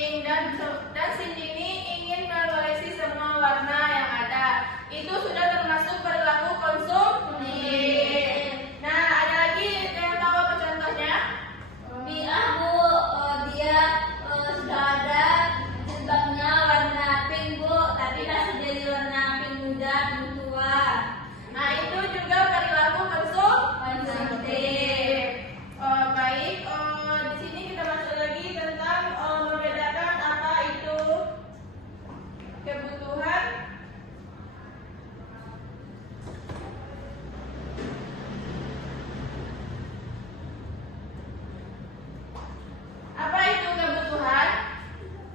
pink dan Cindy ini ingin mengoleksi semua warna yang ada. Itu sudah termasuk perilaku konsumtif. Nah, ada lagi yang tahu apa contohnya? Dia sudah ada jilbabnya warna pink Bu, tapi masih jadi warna pink muda, pink tua. Nah, itu juga perilaku konsumtif. Baik, di sini kita masuk lagi tentang membedakan apa itu kebutuhan. Apa itu kebutuhan?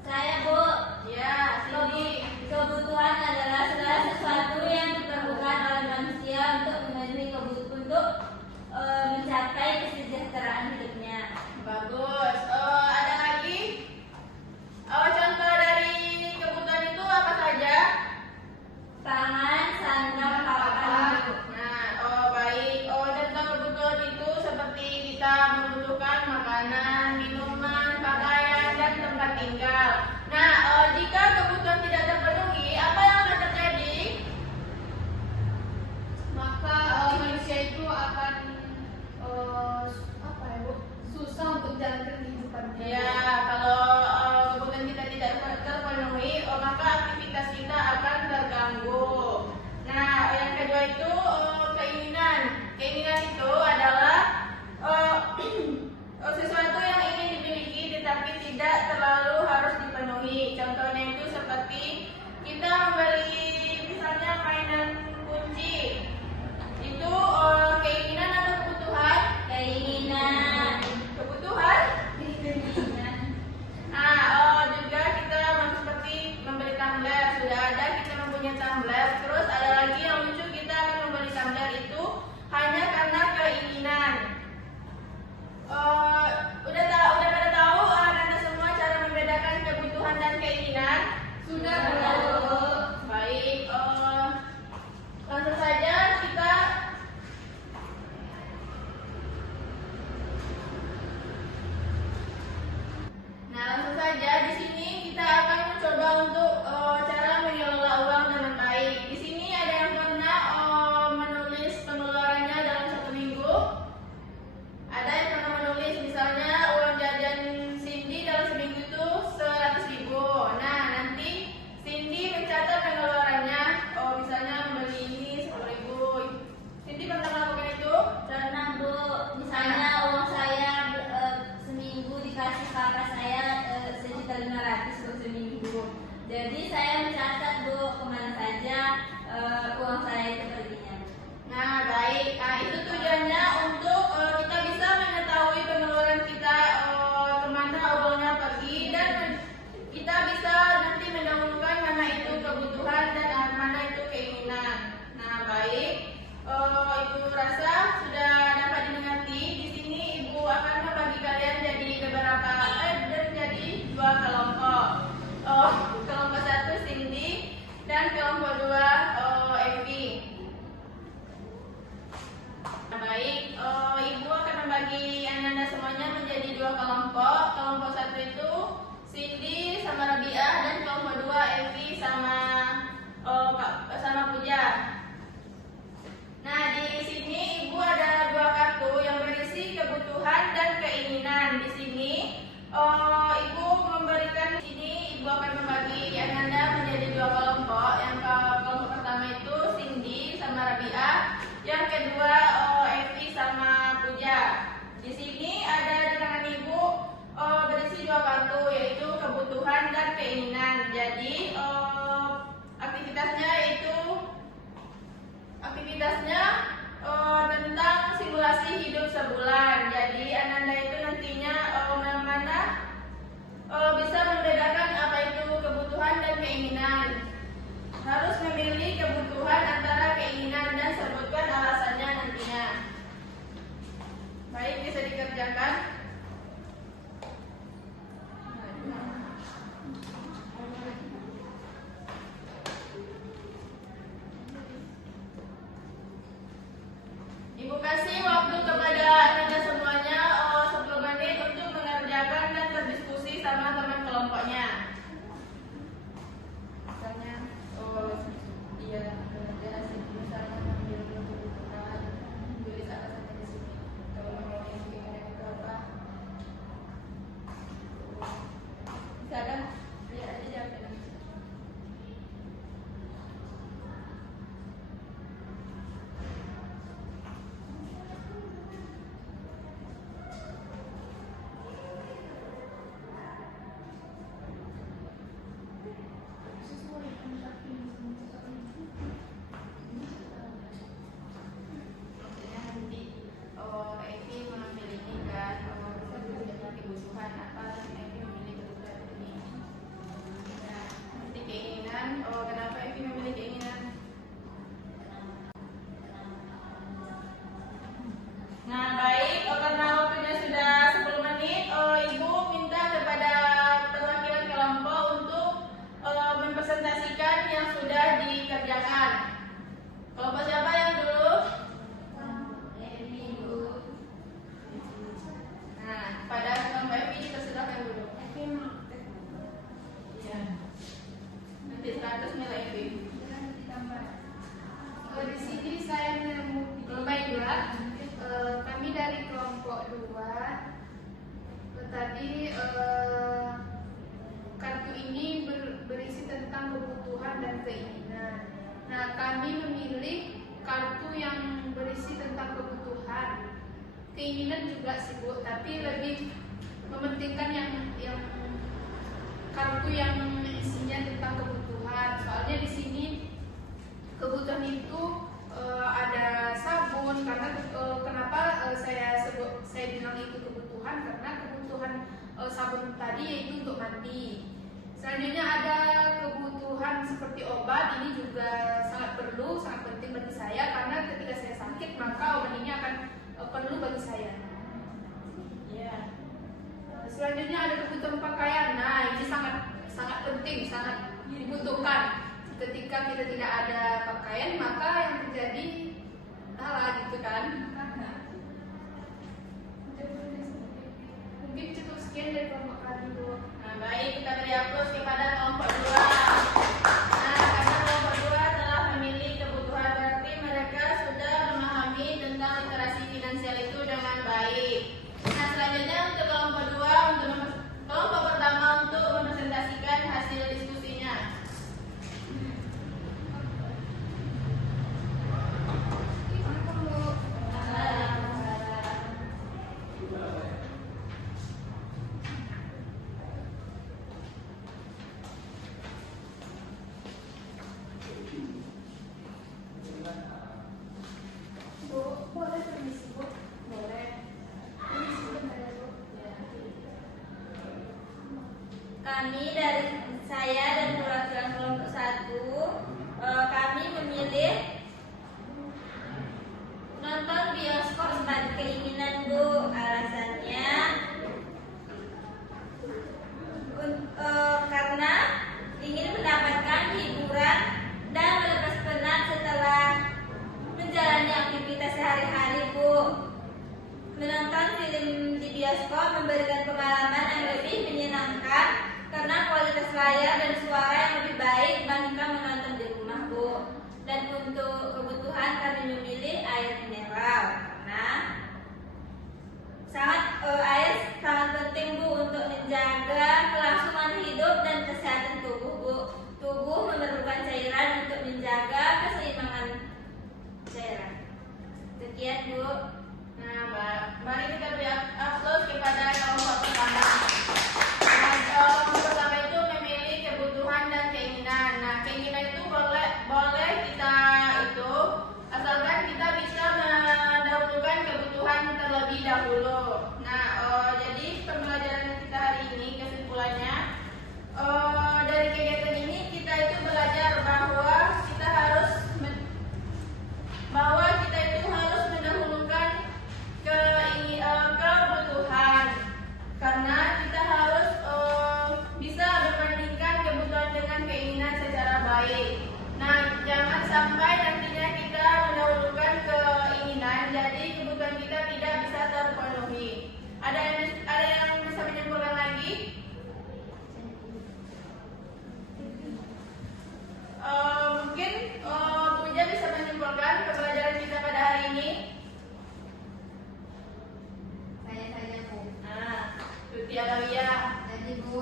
Saya Bu, Ya, Cindy. kebutuhan adalah segala sesuatu yang diperlukan oleh manusia untuk memenuhi kebutuhan mencapai kesejahteraan hidupnya. Bagus. Ada lagi? Contoh dari kebutuhan itu apa saja? Pangan, sandang, papan. Nah, baik. Contoh kebutuhan itu seperti kita membutuhkan makanan, minuman, pakaian, dan tempat tinggal. Nah, jika kebutuhan tidak terpenuhi, apa yang akan terjadi? Maka manusia itu akan susah untuk menjalankan kehidupannya. Ya, kalau kebutuhan kita tidak terpenuhi, maka aktivitas kita akan terganggu. Nah, yang kedua itu keinginan. Keinginan itu adalah sesuatu yang ingin dimiliki tetapi tidak terlalu harus dipenuhi. Contohnya itu seperti kita membeli misalnya mainan kunci. Itu keinginan atau kebutuhan? Keinginan. Kebutuhan? Keinginan. Nah, juga kita seperti membeli tumbler. Sudah ada kita mempunyai tumbler. Terus ada lagi yang lucu, kita akan membeli tumbler itu hanya karena keinginan. Udah pada tahu Anda semua cara membedakan kebutuhan dan keinginan? Sudah tahu. Baik, langsung saja kita langsung saja di sini kita akan mencoba untuk cara mengelola uang dengan baik. Di sini ada yang pernah menulis pengeluarannya dalam 1 minggu. Ada yang pernah menulis misalnya uang jajan Cindy dalam seminggu itu 100.000. Nah, nanti Cindy mencatat pengeluarannya. Misalnya membeli ini 10.000. Cindy pernah melakukan itu? Pernah Bu, misalnya uang saya seminggu dikasih kakak saya 1.500.000 untuk seminggu. Jadi saya mencatat Bu kemana saja uang saya itu perginya. Nah, baik. Nah, itu tujuannya untuk kita bisa mengetahui pengeluaran kita kemana uangnya pergi, dan kita bisa nanti mendahulukan mana itu kebutuhan dan mana itu keinginan. Nah, baik. Ibu rasa sudah dapat dimengerti. Di sini Ibu akan membagi kalian jadi jadi 2 kelompok. Kelompok 1 Cindy dan kelompok 2 Evi. Nah, baik, Ibu akan membagi Anda semuanya menjadi 2 kelompok. Kelompok 1 itu Cindy sama Rabiah, dan kelompok 2 Evi sama Puja. Nah, di sini Ibu ada 2 kartu yang berisi kebutuhan dan keinginan. Di sini Ibu memberikan, ini Ibu akan membagi Anda menjadi 2 kelompok. Yang kelompok pertama itu Cindy sama Rabiah, yang kedua Evi sama Puja. Di sini ada di tangan Ibu berisi 2 kartu, yaitu kebutuhan dan keinginan. Jadi aktivitasnya tentang simulasi hidup sebulan. Jadi Ananda itu nantinya bisa membedakan apa itu kebutuhan dan keinginan. Harus memilih kebutuhan antara keinginan dan sebutkan alasannya nantinya. Baik, bisa dikerjakan. Ibu kasih waktu kepada Anda semuanya 10 menit untuk mengerjakan dan berdiskusi sama teman kelompoknya. nilai FB. Di sini saya menemukan kami dari kelompok 2. Tadi kartu ini berisi tentang kebutuhan dan keinginan. Nah, kami memilih kartu yang berisi tentang kebutuhan. Keinginan juga sih Bu, tapi lebih mementingkan yang kartu yang isinya tentang kebutuhan. Soalnya di sini kebutuhan itu ada sabun. Karena kenapa saya bilang itu kebutuhan, karena kebutuhan sabun tadi yaitu untuk mandi. Selanjutnya ada kebutuhan seperti obat. Ini juga sangat perlu, sangat penting bagi saya, karena ketika saya sakit maka obat ini akan perlu bagi saya. Ya. Selanjutnya ada kebutuhan pakaian. Nah, ini sangat penting, sangat dibutuhkan. Ketika kita tidak ada pakaian, maka yang terjadi salah gitu kan. Mungkin cukup sekian dari kelompok kami Bu. Nah, baik, kita beri aplaus kepada kelompok 2. Nah, karena kelompok 2 telah memilih kebutuhan, berarti mereka sudah memahami tentang literasi finansial itu dengan baik. Nah, selanjutnya untuk kelompok 2, kelompok pertama untuk mempresentasikan hasil diskusinya. Bu, boleh permisi Bu? Boleh. Ini sebentar ya Bu. Kami dari saya dan perwakilan kelompok 1, kami memilih nonton bioskop sebagai keinginan Bu. Alasannya karena ingin mendapatkan hiburan dan melepas penat setelah menjalani aktivitas sehari-hari Bu. Menonton film di bioskop memberikan pengalaman yang lebih menyenangkan karena kualitas layar dan suara yang lebih baik dibandingkan menonton di rumah Bu. Dan untuk kebutuhan kami memilih air mineral karena air sangat penting Bu untuk menjaga kelangsungan hidup dan kesehatan tubuh Bu. Tubuh memerlukan cairan untuk menjaga keseimbangan cairan. Sekian Bu. Nah, mari kita beri aplaus kepada kelompok pertama. Nah, kelompok pertama itu memilih kebutuhan dan keinginan. Nah, keinginan itu boleh kita itu asalkan kita bisa mendahulukan kebutuhan terlebih dahulu. Nah, jadi pembelajaran kita hari ini kesimpulannya dari kegiatan ini kita itu belajar bahwa kita itu harus mendahulukan kebutuhan, karena kita harus bisa membandingkan kebutuhan dengan keinginan secara baik. Nah, jangan sampai nantinya kita mendahulukan keinginan, jadi kebutuhan kita tidak bisa terpenuhi. Ada yang bisa menyimpulkan lagi? Mungkin Bu Ija bisa menyimpulkan pembelajaran kita pada hari ini. Saya saja Bu. Nah, Tuti Alawiyah. Jadi Bu,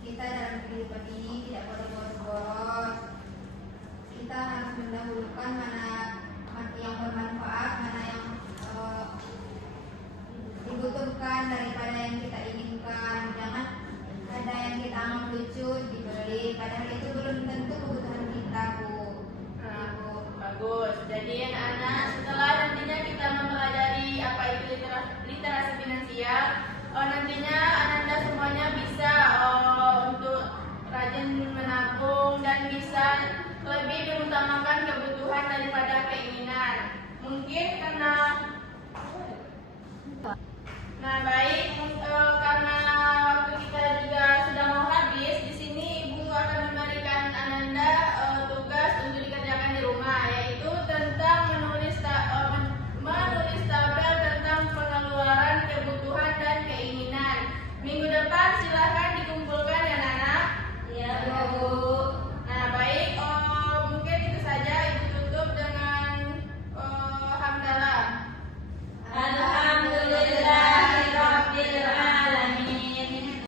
kita dalam kehidupan ini tidak boleh boros. Kita harus mendahulukan mana yang bermanfaat, mana yang dibutuhkan daripada yang kita inginkan. Jangan ada yang kita anggap lucu dibeli, padahal itu belum tentu kebutuhan kita Bu. Nah, bagus. Jadi anak-anak, setelah nantinya kita mempelajari apa itu literasi finansial, nantinya anak-anak semuanya bisa untuk rajin menabung dan bisa lebih mengutamakan kebutuhan daripada keinginan. Mungkin karena Nah, baik.